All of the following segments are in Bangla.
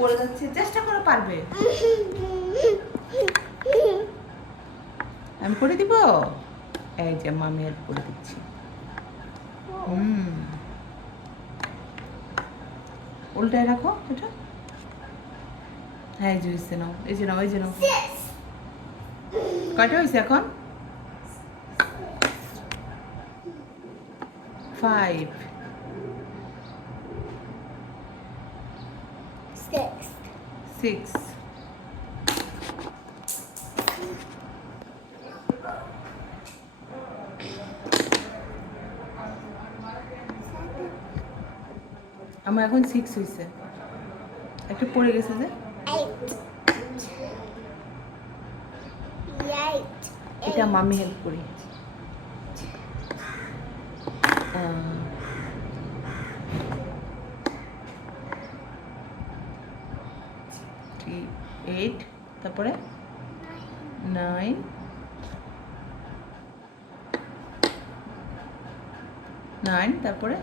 পড়ে যাচ্ছে, চেষ্টা করে, পারবে। আমি করে দিব? এই যে মামি আর করে দিচ্ছি। হুম। উল্টায় রাখো এটা। হ্যাঁ এই যে নাও, এই যে নাও, এই যে নাও। কয়টা হয়েছে এখন? ফাইভ সিক্স আমার এখন সিক্স হয়েছে একটা পড়ে গেছে যে. এটা মামি হেল্প করি। এইট তারপরে নাইন নাইন তারপরে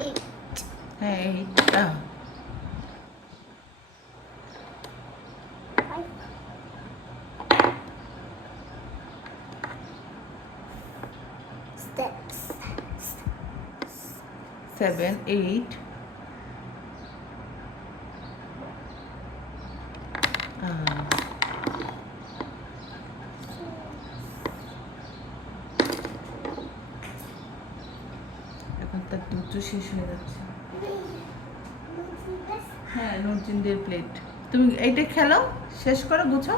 Eight. হ্যাঁ এইট Five. Six. তার দুটো শেষ হয়ে যাচ্ছে। হ্যাঁ নরচিন্দের প্লেট তুমি এইটা খেলো? শেষ করো গুছো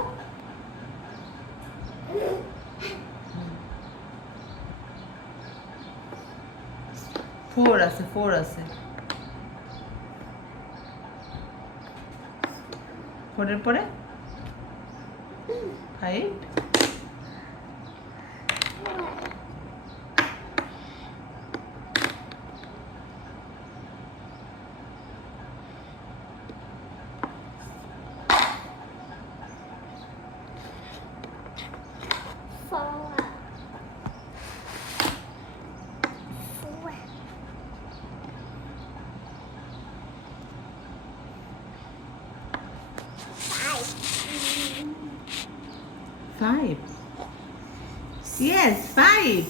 ফোর আছে ফোর আছে। ফোরের পরে? Five 疯了。Five. Yes, five.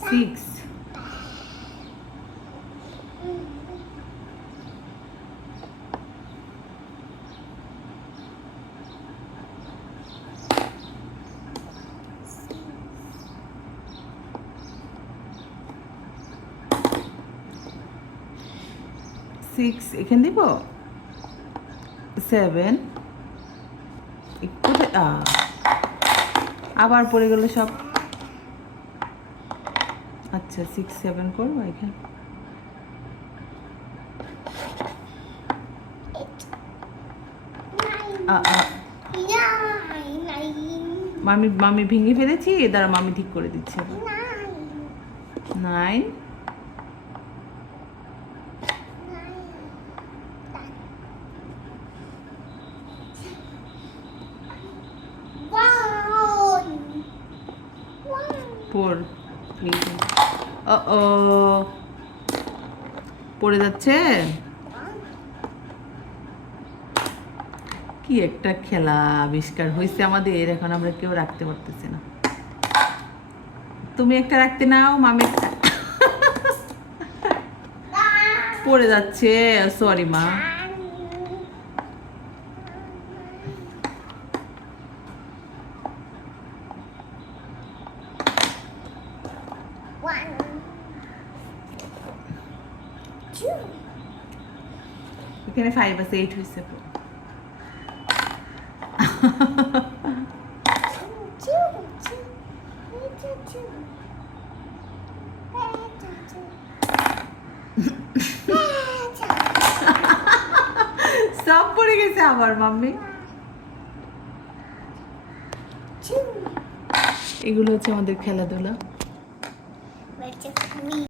Six. Six. Six এখানে দিব সেভেন কোথায় আবার পড়ে গেল সব। আচ্ছা সিক্স সেভেন করব এখানে. মামি মামি ভেঙে ফেলেছি এদার মামি ঠিক করে দিচ্ছে। Nine One. ফোর ও পড়ে যাচ্ছে? কি একটা খেলা আবিষ্কার হয়েছে আমাদের, এখন আমরা কেউ রাখতে পারতেছি না। তুমি একটা রাখতে নাও, মামি পড়ে যাচ্ছে সরি মা। One. Two. এখানে ফাইভ আছে এইট হয়েছে. সব পড়ে গেছে আবার মাম্মি এগুলো হচ্ছে আমাদের খেলাধুলা Casing.